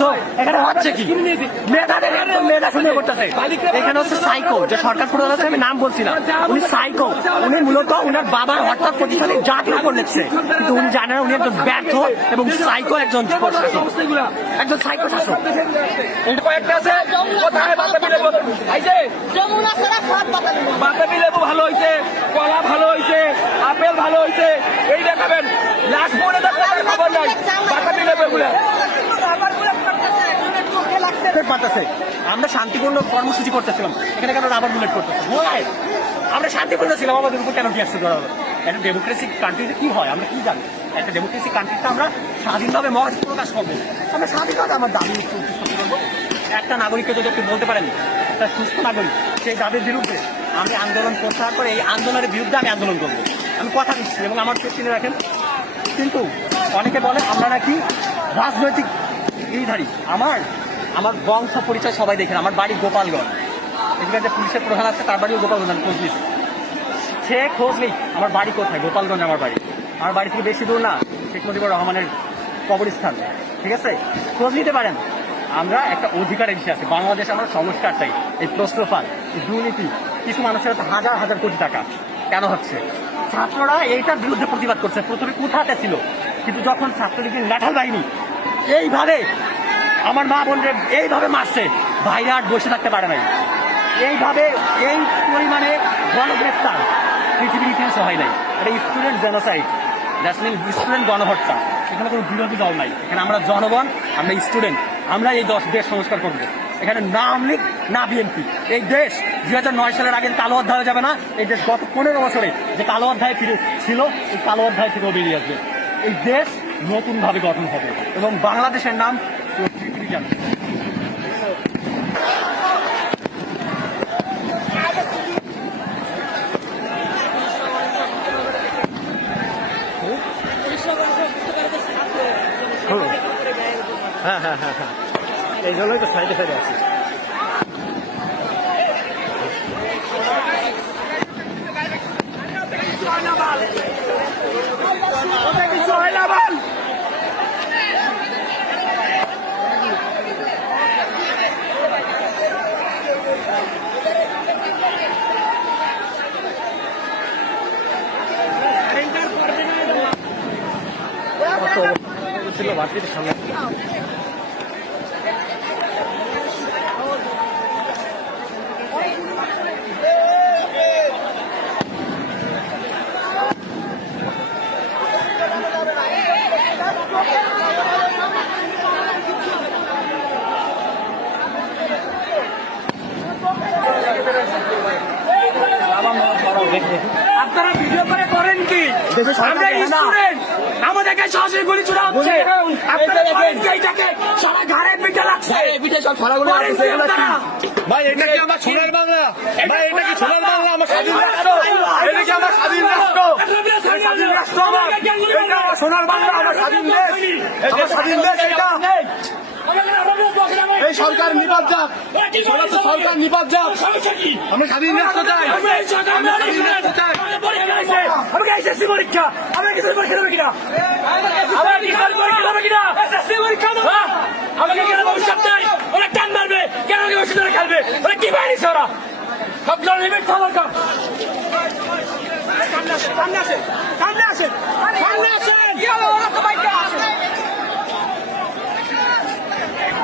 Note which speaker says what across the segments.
Speaker 1: So, এখানে হচ্ছে কি? মেধাদের একদম মেধা শুনে করতেছে। এখানে হচ্ছে সাইকো যে সরকার প্রধান আছে আমি নাম বলছি না। উনি সাইকো উনি মূলত উনার বাবার হঠাৎ প্রতিষ্ঠানে জাতির উপর নিচ্ছে কিন্তু উনি জানেন উনি একজন ব্যর্থ এবং সাইকো একজন একজন সাইকো শাসক।
Speaker 2: এটা কয়েকটা আছে। কোথায় বাতাবি লেবু? ভালো হয়েছে কলা ভালো হয়েছে আপেল ভালো হয়েছে এই দেখাবেন। লাস্ট
Speaker 1: আমরা শান্তিপূর্ণ কর্মসূচি করতেছিলাম। এখানে কেন রাবার বুলেট করতেছে? আমরা শান্তিপূর্ণ ছিলাম। আমাদের উপর কেন করা হলো একটা ডেমোক্রেসি কান্ট্রিতে কি হয়? আমরা কি জানি? একটা ডেমোক্রেসি কান্ট্রিতে আমরা স্বাধীনভাবে মত প্রকাশ করব। আমরা স্বাধীনভাবে আমার দাবি করব। একটা নাগরিককে যদি আপনি বলতে পারেন, একটা সুস্থ নাগরিক, সেই দাবির বিরুদ্ধে আমি আন্দোলন প্রত্যাহার করে, এই আন্দোলনের বিরুদ্ধে আমি আন্দোলন করব। আমি কথা দিচ্ছি এবং আমার চোখ চিনে রাখেন। কিন্তু অনেকে বলে, আমরা নাকি রাজনৈতিক ইধারী আমার আমার বংশ পরিচয় সবাই দেখেন। আমার বাড়ি গোপালগঞ্জ। এখানে যে পুলিশের প্রধান আছে, তার বাড়িও গোপালগঞ্জ, আমি খোঁজ নিয়েছি। সে খোঁজ নেই, আমার বাড়ি কোথায়? গোপালগঞ্জ আমার বাড়ি। আমার বাড়ি থেকে বেশি দূর না, শেখ মুজিবুর রহমানের কবরস্থান। ঠিক আছে? খোঁজ নিতে পারেন। আমরা একটা অধিকারের বিষয় আছে। বাংলাদেশে আমরা সংস্কার চাই। এই প্রশ্নপাত দুর্নীতি, কিছু মানুষের হাজার হাজার কোটি টাকা। কেন হচ্ছে? ছাত্ররা এইটার বিরুদ্ধে প্রতিবাদ করছে। প্রথমে কোথাতে ছিল? কিন্তু যখন ছাত্রলীগের ল্যাঠাল বাহিনী এইভাবে আমার মা বোনদের এইভাবে মারছে, বাইরে আর বসে থাকতে পারে নাই। এইভাবে এই পরিমাণে গণগ্রেপ্তার পৃথিবীর ইতিহাসে হয় নাই। এটা স্টুডেন্ট জেনোসাইড। স্টুডেন্ট গণহত্যা। এখানে কোনো বিরোধী দল নাই। এখানে আমরা জনগণ, আমরা স্টুডেন্ট। আমরা এই দশ দেশ সংস্কার করব। এখানে নাম লীগ না বিএনপি। এই দেশ দুই হাজার নয় সালের আগে কালো অধ্যায় যাবে না। এই দেশ গত পনেরো বছরে যে কালো অধ্যায় ফিরে ছিল, এই কালো অধ্যায় থেকেও বেরিয়ে আসবে। এই দেশ নতুনভাবে গঠন হবে এবং বাংলাদেশের নাম হ্যাঁ হ্যাঁ হ্যাঁ হ্যাঁ। এই জন্যই তো সাইডে সাইডে আছি। ছিল ভার্সিটির সামনে।
Speaker 2: আপনারা ভিডিও করে করেন কি? আমরা স্টুডেন্ট আমাদেরকে সরাসরি গুলি ছোড়া হচ্ছে। আপনারা এইটাকে সারা ঘাড়ে পিঠে লাগছে। পিঠে সব ছড়াগুলো লাগছে
Speaker 3: ভাই এটা কি আমার সোনার বাংলা? ভাই এটা কি সোনার বাংলা? আমার স্বাধীন রাষ্ট্র। এটা কি আমার স্বাধীন রাষ্ট্র?
Speaker 2: স্বাধীন রাষ্ট্র। আমার সোনার বাংলা। আমার স্বাধীন দেশ।
Speaker 3: এটা স্বাধীন দেশ। এটা এই সরকার নিপাত যাক। সমস্ত সরকার নিপাত যাক। আমরা স্বাধীন রাষ্ট্র চাই। রাষ্ট্র চাই।
Speaker 2: আমাকে এসএসসি পরীক্ষা? আমরা কিছু পরীক্ষা দেবে কিনা? আমরা কিছু পরীক্ষা দেবে কিনা? এসএসসি পরীক্ষা দেবে। আমাকে কেন ভবিষ্যৎ নাই? ওরা টান মারবে। কেন আমাকে খেলবে? ওরা কি বাইরেছে ওরা? সব জন লিমিট খাবার কাম সামনে আসেন সামনে আসেন সামনে আসেন সামনে আসেন কি হলো? ওরা তো বাইকে আসেন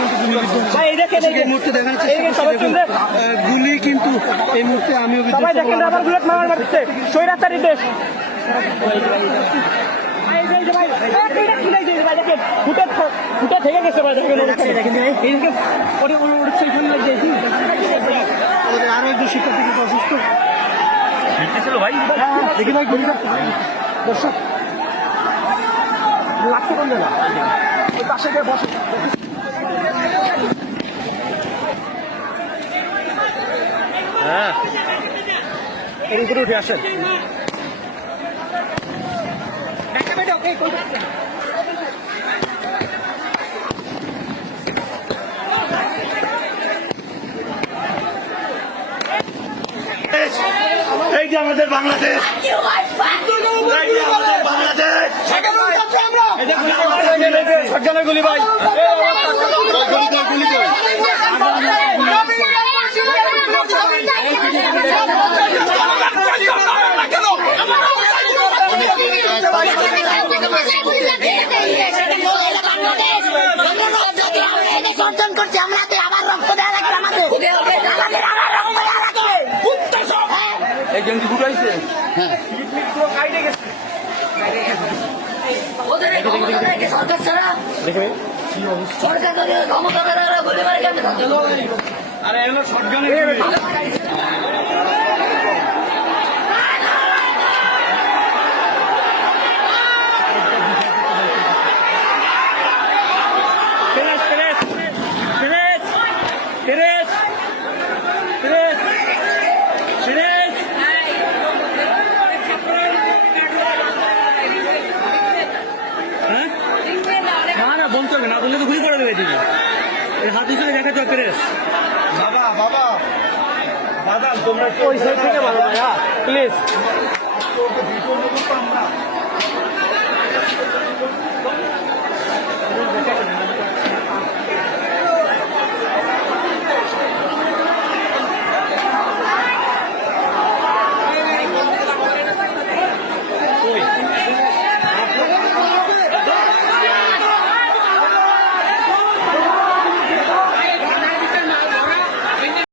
Speaker 1: জুতি লাগছে ভাই এই দেখেন এই মুহূর্তে দেখা যাচ্ছে গুলি কিন্তু এই মুহূর্তে আমিও সবাই দেখেন রাবার বুলেট মারার মারছে স্বৈরাচারী দেশ ফুটে থেকে গেছে ভাই আরও একজন শিক্ষার্থী কিন্তু অসুস্থ ভাই দেখি ভাই দর্শক লাগছে কোন জায়গা পাশে গিয়ে বসে। হ্যাঁ। এর উপরে উঠে আসেন।
Speaker 3: এই যে আমাদের বাংলাদেশ। বাংলাদেশ।
Speaker 2: সজ্জানের গুলি ভাই।
Speaker 4: কেন অর্জন করছে আমরা আবার রক্ত দেওয়া লাগবে আমাদের আমাদের আবার রক্ত দেওয়া লাগবে হ্যাঁ। ক্ষমতা কি সরকার ছাড়া সরকার যদি ক্ষমতা ওরা গুলি মারে কেমনে থাকবে?
Speaker 2: Tres, tres, tres, tres, tres, tres. হ্যাঁ? না না বলতে হবে না বললে তো ঘুরে পড়ে দেবে এদিকে এই হাত হিসেবে দেখা যাক প্রেস
Speaker 3: বাবা বাবা তোমরা
Speaker 2: ওই সাইড থেকে ভালো প্লিজ